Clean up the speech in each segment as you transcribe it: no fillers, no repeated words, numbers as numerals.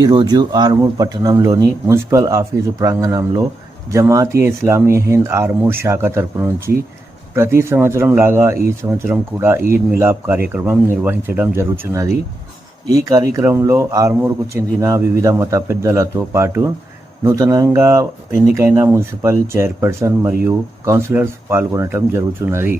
ఈరోజు ఆర్మూర్ పట్టణంలోని municipal office ప్రాంగణంలో జమాతియే ఇస్లామీ హింద్ ఆర్మూర్ శాఖ తరపు నుంచి ప్రతి సంవత్సరం లాగా ఈ సంవత్సరం కూడా ఈద్ మిలాద్ కార్యక్రమం నిర్వహించడం జరుగుతున్నది. ఈ కార్యక్రమంలో ఆర్మూర్కు చెందిన వివిధ మత పెద్దలతో పాటు నూతనంగా ఎన్నికైన మున్సిపల్ చైర్పర్సన్ మరియు కౌన్సిలర్స్ పాల్గొనడం జరుగుతున్నది.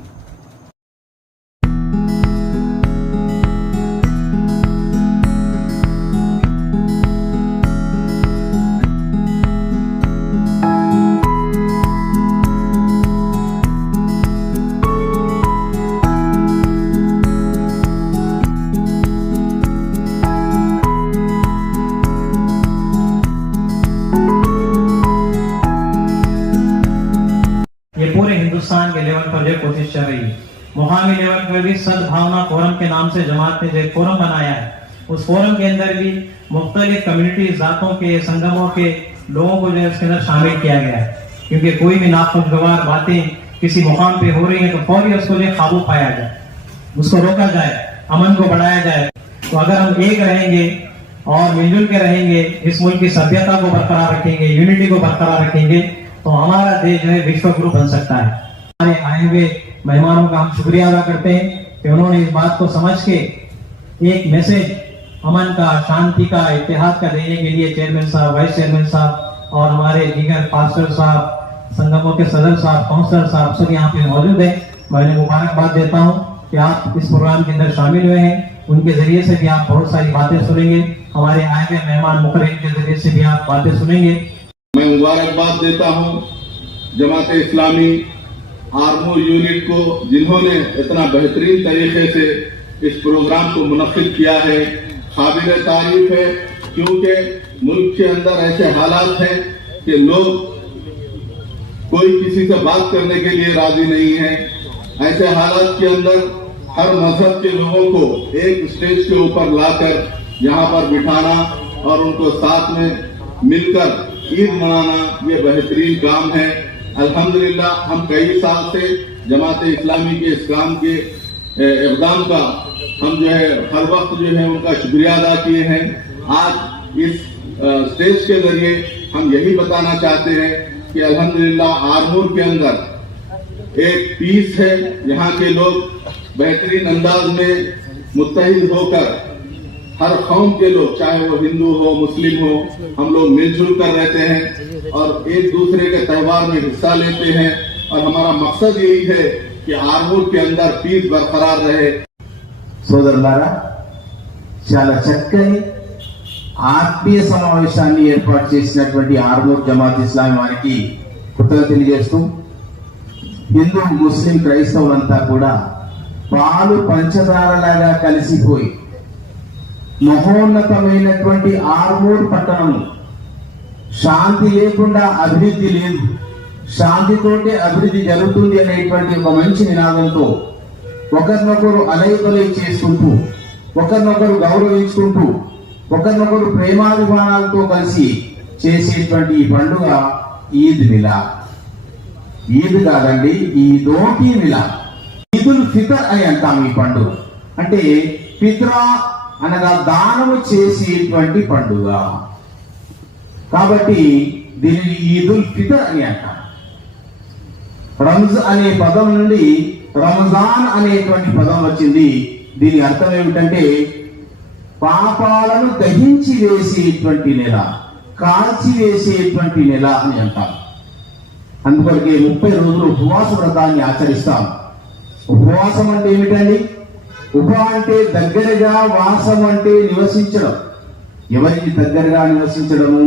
ये पूरे हिंदुस्तान के लेवल पर जो कोशिश चल रही है, मुकामी लेवल पर भी सद्भावना फोरम के नाम से जमात ने जो फोरम बनाया है, उस फोरम के अंदर भी मुख्तलिफ कम्युनिटी जातों के संगमों के लोगों को जो है उसके अंदर शामिल किया गया है, क्योंकि कोई भी नाखुशगवार बातें किसी मुकाम पे हो रही है तो फौरी उसको जो काबू पाया जाए, उसको रोका जाए, अमन को बढ़ाया जाए। तो अगर हम एक रहेंगे और मिलजुल के रहेंगे, इस मुल्क की सभ्यता को बरकरार रखेंगे, यूनिटी को बरकरार रखेंगे, तो हमारा देश जो है विश्व गुरु बन सकता है। हमारे आए हुए मेहमानों का हम शुक्रिया अदा करते हैं कि उन्होंने इस बात को समझ के एक मैसेज अमन का, शांति का, इत्तेहाद का देने के लिए चेयरमैन साहब, वाइस चेयरमैन साहब और हमारे दीगर पास्टर साहब, संगमों के सदर साहब, काउंसलर साहब सब यहाँ पे मौजूद है। मैं उन्हें मुबारकबाद देता हूँ कि आप इस प्रोग्राम के अंदर शामिल हुए हैं। उनके जरिए से भी आप बहुत सारी बातें सुनेंगे, हमारे आए हुए मेहमान मुकर्रम के जरिए से भी आप बातें सुनेंगे। मैं मुबारकबाद देता हूं जमाते इस्लामी आर्मूर यूनिट को, जिन्होंने इतना बेहतरीन तरीके से इस प्रोग्राम को मुनक्किद किया है। काबिल तारीफ है, क्योंकि मुल्क के अंदर ऐसे हालात हैं कि लोग कोई किसी से बात करने के लिए राजी नहीं है। ऐसे हालात के अंदर हर मजहब के लोगों को एक स्टेज के ऊपर लाकर यहाँ पर बिठाना और उनको साथ में मिलकर ईद मनाना, ये बेहतरीन काम है। अल्हम्दुलिल्लाह हम कई साल से जमात इस्लामी के इस काम के इक़दाम का हम जो है हर वक्त जो है उनका शुक्रिया अदा किए हैं। आज इस स्टेज के जरिए हम यही बताना चाहते हैं कि अल्हम्दुलिल्लाह आर्मूर के अंदर एक पीस है। यहाँ के लोग बेहतरीन अंदाज में मुत्तहिद होकर, हर कौम के लोग, चाहे वो हिंदू हो, मुस्लिम हो, हम लोग मिलजुल कर रहते हैं और एक दूसरे के त्यौहार में हिस्सा लेते हैं। और हमारा मकसद यही है कि आर्मूर के अंदर पीस बरकरार रहे। సోదరులారా, చాలా చక్కని ఆత్మీయ సమావేశాన్ని ఏర్పాటు చేసినటువంటి ఆర్మూర్ జమాత్ ఇస్లామీ వారికి కృతజ్ఞతలు తెలియజేస్తూ, హిందూ, ముస్లిం, క్రైస్తవులంతా కూడా పాలు పంచదారలాగా కలిసిపోయి మహోన్నతమైనటువంటి ఆర్మూర్ పట్టణం శాంతి లేకుండా అభివృద్ధి లేదు, శాంతితోటే అభివృద్ధి జరుగుతుంది అనేటువంటి ఒక మంచి నినాదంతో ఒకరినొకరు అలైబలై చేసుకుంటూ, ఒకరినొకరు గౌరవించుకుంటూ, ఒకరినొకరు ప్రేమాభిమానాలతో కలిసి చేసేటువంటి ఈ పండుగ ఈద్ మిలాద్. ఈద్ కాదండి, ఈదోకి మిలాద్. ఈదుల్ ఫితర్ అని అంటాం ఈ పండుగ. అంటే ఫిత్రా అనగా దానము చేసేటువంటి పండుగ. కాబట్టి దీనిని ఈదుల్ ఫితర్ అని అంటారు. రంజ్ అనే పదం నుండి రంజాన్ అనేటువంటి పదం వచ్చింది. దీని అర్థం ఏమిటంటే పాపాలను దహించి వేసేటువంటి నెల, కాల్చి వేసేటువంటి నెల అని అంటారు. అందుకొరకే 30 రోజులు ఉపవాస వ్రతాన్ని ఆచరిస్తాం. ఉపవాసం అంటే ఏమిటండి? ఉప అంటే దగ్గరగా, వాసం అంటే నివసించడం. ఎవరికి దగ్గరగా నివసించడము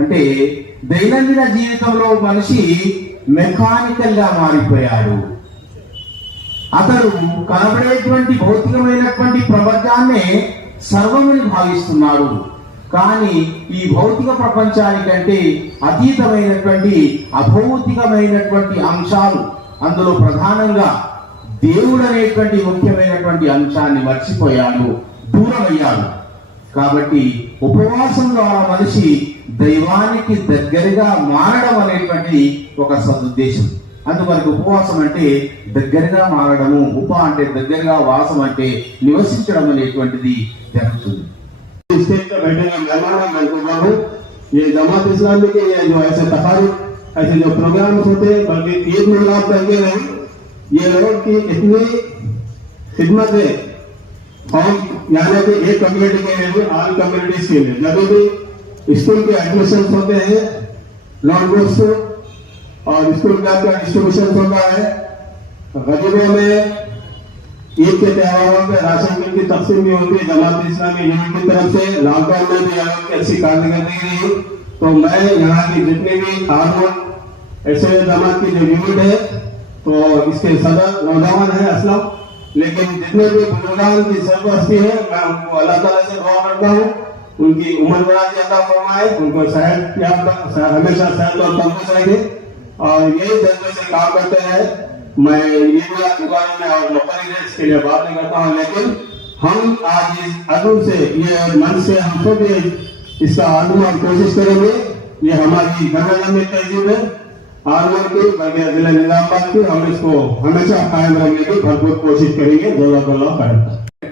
అంటే దైనందిన జీవితంలో మనిషి మెకానికల్ గా మారిపోయాడు. అతడు కనబడేటువంటి భౌతికమైనటువంటి ప్రపంచాన్నే సర్వమని భావిస్తున్నాడు. కానీ ఈ భౌతిక ప్రపంచానికంటే అతీతమైనటువంటి అభౌతికమైనటువంటి అంశాలు, అందులో ప్రధానంగా దేవుడు అనేటువంటి ముఖ్యమైనటువంటి అంశాన్ని మర్చిపోయాడు, దూరమయ్యాడు. కాబట్టి ఉపవాసం ద్వారా మనిషి దైవానికి దగ్గరగా మారడం అనేటువంటి ఒక సదుద్దేశం. అందువరకు ఉపవాసం అంటే దగ్గరగా మారడము, ఉప అంటే దగ్గరగా, వాసం అంటే నివసించడం అనేటువంటిది జరుగుతుంది. स्टेज पे बैठे मेहमान मैं बोल रहा हूँ ये जमात इस्लामी के ये जो ऐसे तकारीब ऐसे जो प्रोग्राम्स होते हैं बल्कि ईद मिलाद करके नहीं, ये लोग की इतनी खिदमत है हम यानी कि एक कम्युनिटी के लिए ऑल कम्युनिटीज के लिए जब भी स्कूल के एडमिशन होते हैं नॉन बुक्स और स्कूल का डिस्ट्रीब्यूशन होता है, गरीबों में ईद के त्योहारों में राशन की तकसीम भी होती है जमात इस्लामी यूनिट की तरफ से। लॉकडाउन में भी यहाँ की अच्छी कारकर्दगी रही, तो मैं यहाँ की जितने भी हार्मोन ऐसे जमात की जो यूनिट है तो इसके सदर नौजवान है असलम, लेकिन जितने भी बुजुर्गान की सरपरस्ती है मैं उनको अल्लाह ताला से दुआ करता हूँ उनकी उम्र दराज़ी अता फरमाए, उनको सेहत हमेशा सेहत और तंदुरुस्त रखे और यही जज्बे से काम करते हैं। मैं ये के बारे में और मुख्तलिफ के लिए बात नहीं करता हूँ, लेकिन हम आज इस अदब से ये मन से हम सब इसका आजमा कोशिश करेंगे। ये हमारी गंगा तहजीब है आर्मर की बल्कि जिला निजामाबाद की, हम इसको हमेशा कायम रखने की भरपूर कोशिश करेंगे। जज़ाकल्लाह खैर।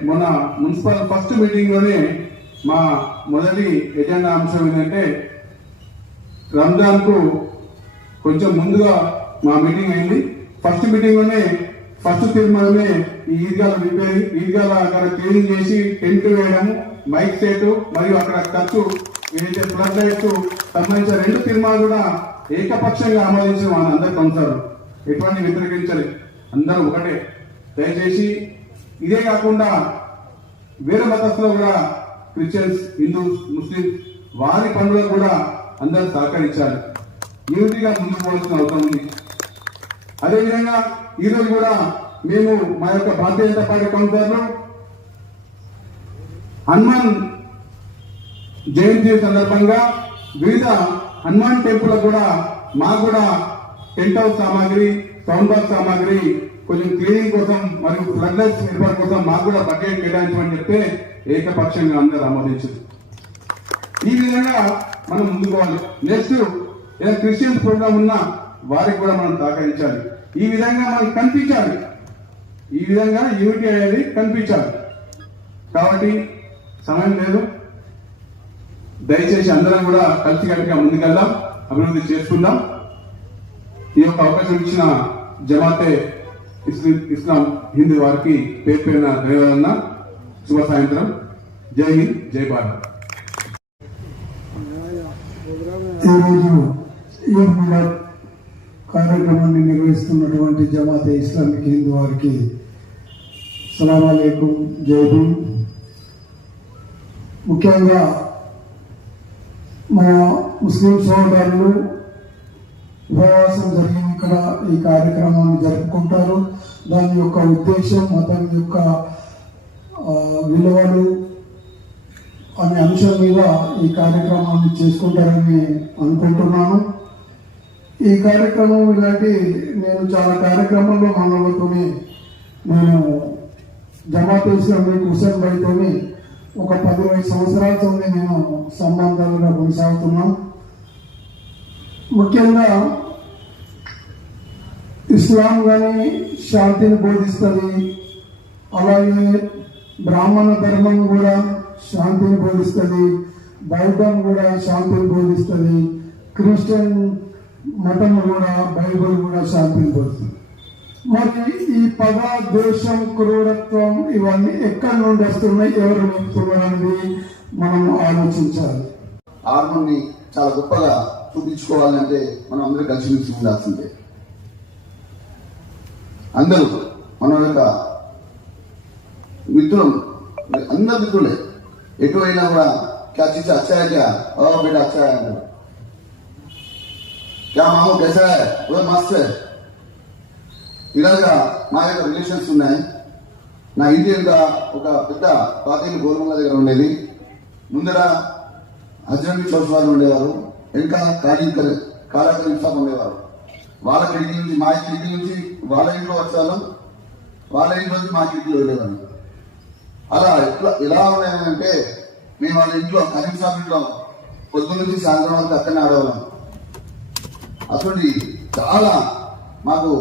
మన మున్సిపల్ ఫస్ట్ మీటింగ్ లోనే మా మొదటి ఎజెండా అంశం ఏంటంటే రంజాన్ కు కొంచెం ముందుగా మా మీటింగ్ అయింది। ఫస్ట్ మీటింగ్ లోనే ఫస్ట్ తీర్మానమే ఈ ఈద్గాల రిపేర్ ఈద్గాల అక్కడ క్లీనింగ్ చేసి టెంట్ వేయడం మైక్ సెట్ మరియు అక్కడ ఖర్చు ఏదైతే ఫ్లడ్ లైట్స్ సంబంధించిన 2 తీర్మానాలు కూడా ఏకపక్షంగా ఆమోదించిన మన అందరు కొనసారు, ఎటువంటి వ్యతిరేకించాలి, అందరూ ఒకటే। దయచేసి ఇదే కాకుండా వేరే మతస్థులు కూడా క్రిస్టియన్స్ హిందూస్ ముస్లిమ్స్ వారి పనులకు కూడా అందరూ సహకరించాలి, యూనిటీగా ముందుకు పోవాల్సిన అవసరం ఉంది। అదేవిధంగా ఈరోజు కూడా మేము మా యొక్క భారతీయ జనతా పార్టీ కౌన్సిలర్లు హనుమాన్ జయంతి సందర్భంగా వివిధ హనుమాన్ టెంపుల్ కూడా మాకు కూడా టెంట్ హౌస్ సామాగ్రి సౌండ్ బాక్స్ సామాగ్రి కొంచెం క్లీనింగ్ కోసం మరియు ఫ్లడ్ లైట్స్ ఏర్పాటు కోసం మాకు కూడా బడ్జెట్ కేటాయించమని చెప్తే ఏకపక్షంగా అందరూ ఆమోదించారు। ఈ విధంగా మనం ముందుకు పోవాలి। నెక్స్ట్ ఏదైనా క్రిస్టియన్స్ ప్రోగ్రామ్ ఉన్నా వారికి కూడా మనం సహకరించాలి, ఈ విధంగా మనం కనిపించాలి, ఈ విధంగా యూనిటీ అనేది కనిపించాలి। కాబట్టి సమయం లేదు, దయచేసి అందరం కూడా కలిసికట్టుగా ముందుకెళ్దాం, అభివృద్ధి చేసుకుందాం। ఈ యొక్క అవకాశం ఇచ్చిన జమాతే ఇస్లాం హిందూ వారికి పేరు పేరున ధన్యవాదాలు। శుభ సాయంత్రం, జై హింద్, జై భారత్। ఈరోజు ఈద్ మిలాద్ కార్యక్రమాన్ని నిర్వహిస్తున్నటువంటి జమాతే ఇస్లామిక్ హిందూ వారికి సలాం అలైకుం, జై హింద్। ముఖ్యంగా మా ముస్లిం సోదరులు ఉపవాసం జరిగిన ఇక్కడ ఈ కార్యక్రమాన్ని జరుపుకుంటారు। దాని యొక్క ఉద్దేశం మతం యొక్క విలువలు అనే అంశం మీద ఈ కార్యక్రమాన్ని చేసుకుంటారని అనుకుంటున్నాను। ఈ కార్యక్రమం ఇలాంటి నేను చాలా కార్యక్రమాల్లో మనలతోని నేను జమాత్ ఇస్లామిక్ హుసేన్ భాయ్తోని ఒక 15 సంవత్సరాల నుండి నేను సంబంధాలుగా కొనసాగుతున్నాను। ముఖ్యంగా ఇస్లాం కానీ శాంతిని బోధిస్తుంది, అలాగే బ్రాహ్మణ ధర్మం కూడా శాంతిని బోధిస్తుంది, బౌద్ధం కూడా శాంతిని బోధిస్తుంది, క్రిస్టియన్ మతం కూడా బైబిల్ కూడా శాంతిని బోధిస్తుంది। మరి ఈ పగ, ద్వేషం, క్రూరత్వం ఇవన్నీ ఎక్కడి నుండి వస్తున్నాయి, ఎవరు నింపుతున్నారు అనేది మనం ఆలోచించాలి। ఆర్మని చాలా గొప్పగా చూపించుకోవాలంటే మనం అందరూ కలిసిమెలిసి ఉండాల్సిందే। అందరూ మన యొక్క మిత్రులు, అందరు మిత్రులే, ఎటువైనా కూడా क्या चीज अच्छा है, क्या और बेटा अच्छा है, क्या मामू कैसा है, वो मस्त है। ఇలాగా మా యొక్క రిలేషన్స్ ఉన్నాయి। నా ఇంటి ఇంకా ఒక పెద్ద పాతీలు గోల్మంగ దగ్గర ఉండేది, ముందర హజరంతి చౌస్ వాళ్ళు ఉండేవారు, ఇంకా కాళాకరీ షాప్ ఉండేవారు। వాళ్ళ కిటికీ నుంచి మా కిటికీ నుంచి వాళ్ళ ఇంట్లో వచ్చాను, వాళ్ళ ఇంట్లో నుంచి మా కిటికీలో వెళ్ళేవాళ్ళు। అలా ఎలా ఉన్నాయంటే మేము వాళ్ళ ఇంట్లో కరీం షాప్ ఇంట్లో పొద్దున్న నుంచి సాయంత్రం వరకు అక్కడనే ఆడేవాళ్ళం। అటువంటి చాలా మాకు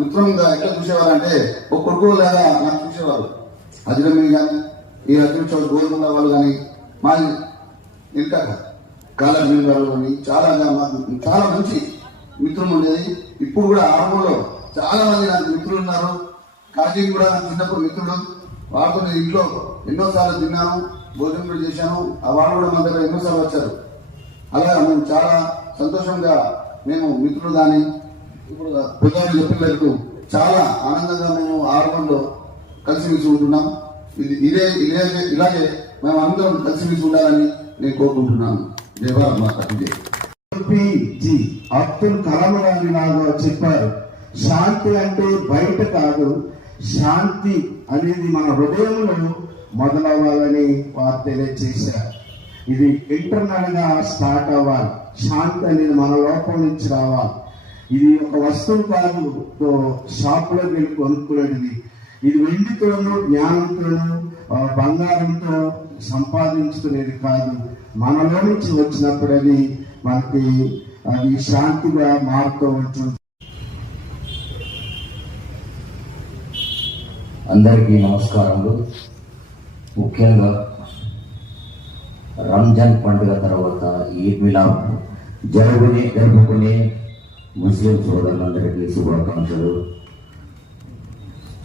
మిత్రంగా ఎట్లా చూసేవారు అంటే ఒక కొడుకు లాగా నాకు చూసేవారు। హజరమీ కానీ ఈ అర్జున్ చౌదరి గోల్కొండ వాళ్ళు కానీ మా ఇంకా కాలగ్రీన్ వాళ్ళు కానీ చాలా మంచి మిత్రులు ఉండేది. ఇప్పుడు కూడా ఆర్మూలో చాలా మంది నాకు మిత్రులు ఉన్నారు. కాజీ కూడా నాకు చిన్నప్పుడు మిత్రుడు, వారితో నేను ఇంట్లో ఎన్నోసార్లు తిన్నాను, భోజనం కూడా చేశాను. ఆ వాళ్ళు కూడా మన దగ్గర ఎన్నోసార్లు వచ్చారు. అలా మేము చాలా సంతోషంగా మేము మిత్రులు కానీ ఇప్పుడు పెద్దవాళ్ళు చెప్పినట్టు చాలా ఆనందంగా మేము ఆర్మూలో కలిసిమెలిసి ఉంటున్నాం. ఇలాగే మేము అందరం కలిసిమెలిసి ఉండాలని నేను కోరుకుంటున్నాను. జై భారత్ మాతా కీ జై. అబ్దుల్ కలాం గారు లాగా చెప్పారు, శాంతి అంటే బయట కాదు, శాంతి అనేది మన హృదయంలో మొదలవ్వాలని వారు తెలియజేశారు. ఇది ఇంటర్నల్ గా స్టార్ట్ అవ్వాలి. శాంతి అనేది మన లోపల నుంచి రావాలి. ఇది ఒక వస్తువు కాదు, షాపులోకి వెళ్ళి కొనుక్కునేది. ఇది వెండితోనూ జ్ఞానంతోనూ బంగారంతో సంపాదించుకునేది కాదు. మనలో నుంచి వచ్చినప్పుడు అది మనకి అది శాంతిగా మారుతూ ఉంటుంది. అందరికీ నమస్కారములు. ముఖ్యంగా రంజాన్ పండుగ తర్వాత ఈద్ మిలాద్ జరుపుకునే ముస్లిం సోదరులందరికీ శుభాకాంక్షలు.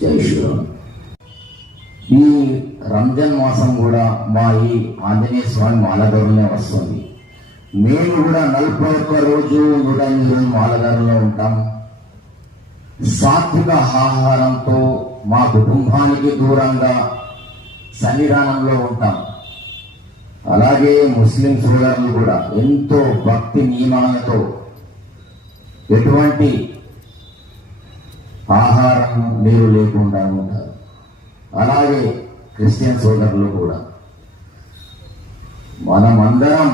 జై శ్రీరామ్. ఈ రంజాన్ మాసం కూడా మా ఈ ఆంజనేయ స్వామి మాలగారులోనే వస్తుంది. మేము కూడా 41 రోజు 108 రోజు మాలగారులో ఉంటాం. సాత్విక ఆహారంతో మా కుటుంబానికి దూరంగా సన్నిధానంలో ఉంటాం. అలాగే ముస్లిం సోదరులు కూడా ఎంతో భక్తి నియమాలతో ఎటువంటి ఆహారం నీరు లేకుండా ఉంటారు. అలాగే క్రిస్టియన్ సోదరులు కూడా మనమందరం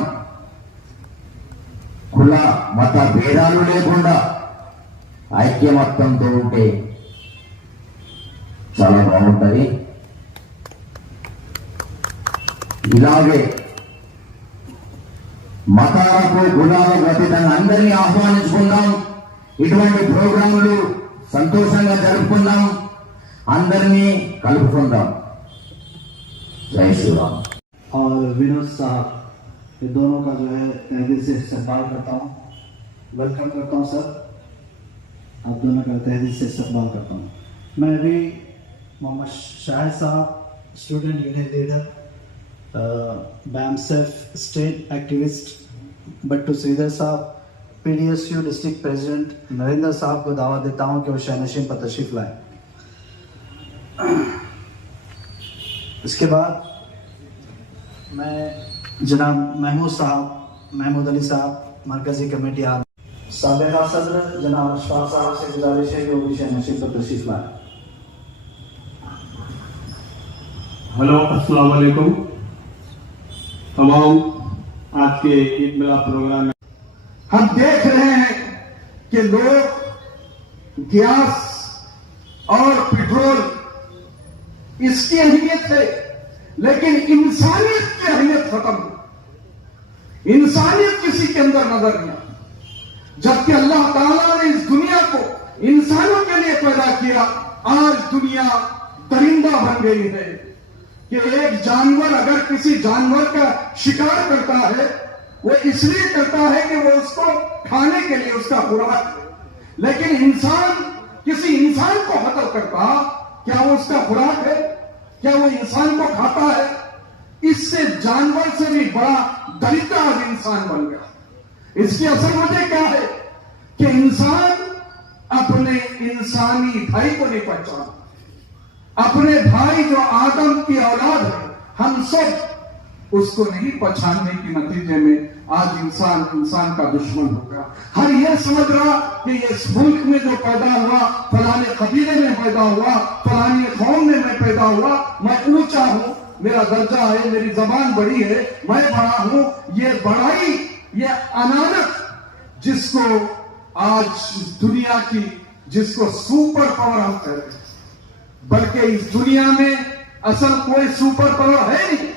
కుల మత భేదాలు లేకుండా ఐక్యమత్యంతో ఉంటే చాలా బాగుంటుంది. ఇలాగే మతాలకు కులాలకు అతీతంగా అందరినీ ఆహ్వానించుకుందాం. ఇటువంటి ప్రోగ్రాములు సంతోషంగా జరుపుకుందాం, అందరినీ కలుపుకుందాం. జై శ్రీరామ్. और विनोद साहब, ये दोनों का जो है तहदील से इस्तेमाल करता हूँ, वेलकम करता हूँ सर. आप दोनों का तहदील से इस्तेमाल करता हूँ. मैं भी मोहम्मद शाहिद साहब, student union leader, BAMSEF state activist, Battu Sridhar साहब, PDSU डिस्ट्रिक्ट प्रेसिडेंट नरेंद्र साहब को दावत देता हूँ कि वो शाहनशीन पर तशरीफ लाएं. इसके बाद मैं जनाब महमूद अली साहब, मरकजी कमेटी साबिका सदर जनाब अशफाक साहब से गुजारिश है कि वो भी शाहनशीन पर तशरीफ लाएं. हेलो, अस्सलाम वालेकुम. तमाम आज के ईद मिलाद प्रोग्राम में हम देख रहे हैं कि लोग गैस और पेट्रोल इसकी अहमियत है, लेकिन इंसानियत की अहमियत खत्म. इंसानियत किसी के अंदर नजर नहीं. जबकि अल्लाह ताला ने इस दुनिया को इंसानों के लिए पैदा किया. आज दुनिया दरिंदा बन गई है कि एक जानवर अगर किसी जानवर का शिकार करता है, वो इसलिए करता है कि वो उसको खाने के लिए उसका खुराक. लेकिन इंसान किसी इंसान को कत्ल करता, क्या वो उसका खुराक है? क्या वो इंसान को खाता है? इससे जानवर से भी बड़ा दरिद्र आज इंसान बन गया. इसकी असल वजह क्या है कि इंसान अपने इंसानी भाई को नहीं पहचाना. अपने भाई जो आदम की औलाद है, हम सब उसको नहीं पहचानने के नतीजे में आज इंसान का दुश्मन हो गया. हर ये समझ रहा कि इस मुल्क में जो पैदा हुआ, फलाने कबीले में पैदा हुआ, फलानी कौम में मैं पैदा हुआ, मैं ऊंचा हूं, मेरा दर्जा है, मेरी जबान बड़ी है, मैं बड़ा हूं. ये बड़ाई, ये अनानत जिसको आज दुनिया की जिसको सुपर पावर हम कहते हैं, बल्कि इस दुनिया में असल कोई सुपर पावर है नहीं.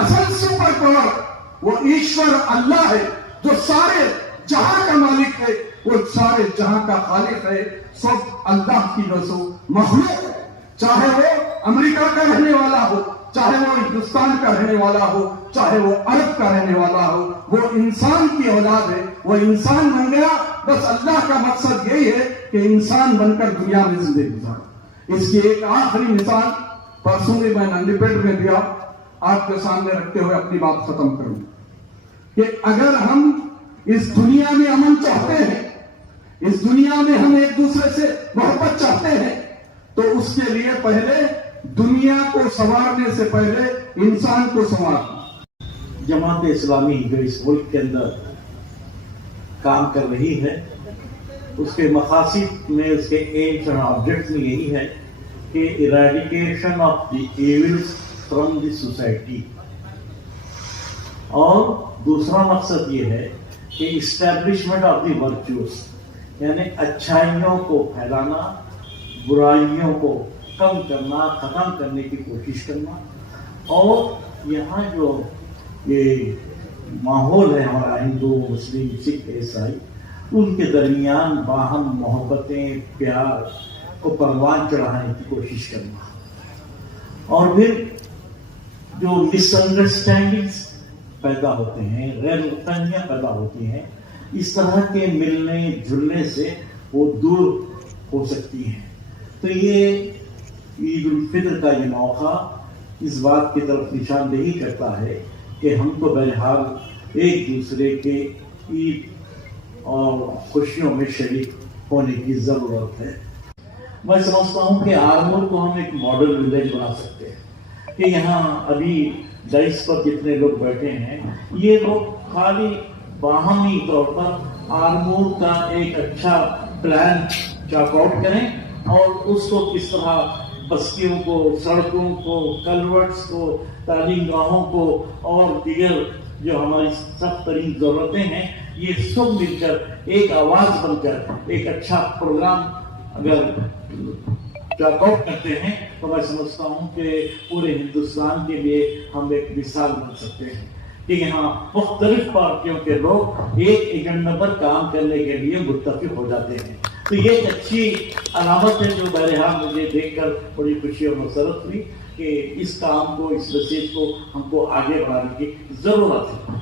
असल सुपर पावर वो ईश्वर अल्लाह है जो सारे जहां का मालिक है, वो सारे जहां का खालिक है. सब अल्लाह की जो मखलूक है, चाहे वो अमेरिका का रहने वाला हो, चाहे वो हिंदुस्तान का रहने वाला हो, चाहे वो अरब का रहने वाला हो, वो इंसान की औलाद है, वो इंसान बन गया। बस अल्लाह का मकसद यही है कि इंसान बनकर दुनिया में जिंदगी गुजारे। इसकी एक आखिरी मिसाल परसों में मैं नंदीपेट में दिया, आपके सामने रखते हुए अपनी बात खत्म करूं कि अगर हम इस दुनिया में अमन चाहते हैं, इस दुनिया में हम एक दूसरे से मोहब्बत चाहते हैं, तो उसके लिए पहले दुनिया को संवारने से पहले इंसान को संवारना। जमात इस्लामी जो इस मुल्क के अंदर काम कर रही है, उसके मकासद में, उसके एम्स और ऑब्जेक्ट में यही है कि eradication of the evils from the society, और दूसरा मकसद ये है कि इस्टेब्लिशमेंट ऑफ द वर्च्यूज, यानी अच्छाइयों को फैलाना, बुराइयों को कम करना, खत्म करने की कोशिश करना। और यहाँ जो ये माहौल है हमारा हिंदू, मुस्लिम, सिख, ईसाई, उनके दरमियान बाहम मोहब्बतें, प्यार को परवान चढ़ाने की कोशिश करना। और फिर जो मिसअंडरस्टैंडिंग्स पैदा होते हैं, गैरमुतमियाँ पैदा होती हैं, इस तरह के मिलने जुलने से वो दूर हो सकती हैं। तो ये ईद उल फितर का ये मौका इस बात की तरफ निशानदेही करता है कि हमको बहरहाल एक दूसरे के ईद और खुशियों में शरीक होने की ज़रूरत है। मैं समझता हूँ कि आरमूर को हम एक मॉडल विलेज बना सकते हैं कि यहाँ अभी डाइस पर जितने लोग बैठे हैं, ये लोग खाली बाहमी तौर पर आरमूर का एक अच्छा प्लान चॉकआउट करें और उसको किस तरह बस्तियों को, सड़कों को, कलवर्ट्स को, तालीम गाहों को और दीगर जो हमारी सख्त तरीन जरूरतें हैं, ये सब मिलकर एक आवाज बनकर एक अच्छा प्रोग्राम अगर चॉकआउट करते हैं, तो मैं समझता हूँ कि पूरे हिंदुस्तान के लिए हम एक मिसाल बन सकते हैं कि यहाँ मुख्तलिफ पार्टियों के लोग एक एजेंडा पर काम करने के लिए मुत्तफिक हो जाते हैं। तो ये एक अच्छी अलामत है जो बहरहाल मुझे देखकर बड़ी खुशी और मसरत हुई कि इस काम को, इस मैसेज को हमको आगे बढ़ाने की जरूरत है।